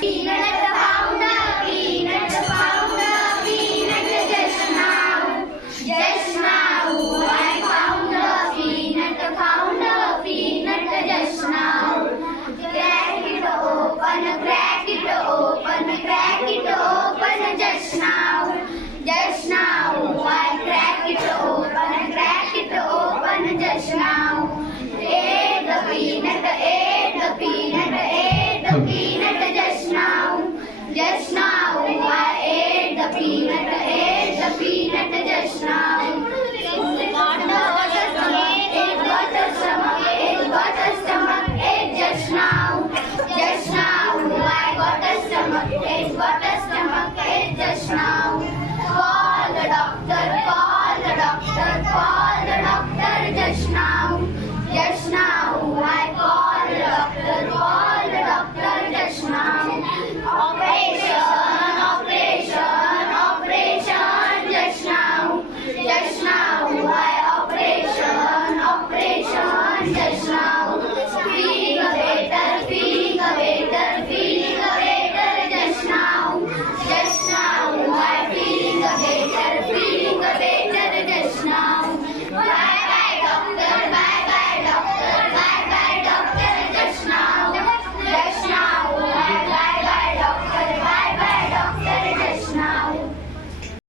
Peanut founder, peanut founder, peanut just now. Just now I found a peanut founder, peanut just now. Crack it open, crack it open, crack it open just now. Just now I crack it open just now. Ate the peanut, ate the peanut, ate the peanut just now. Just now I ate the peanut.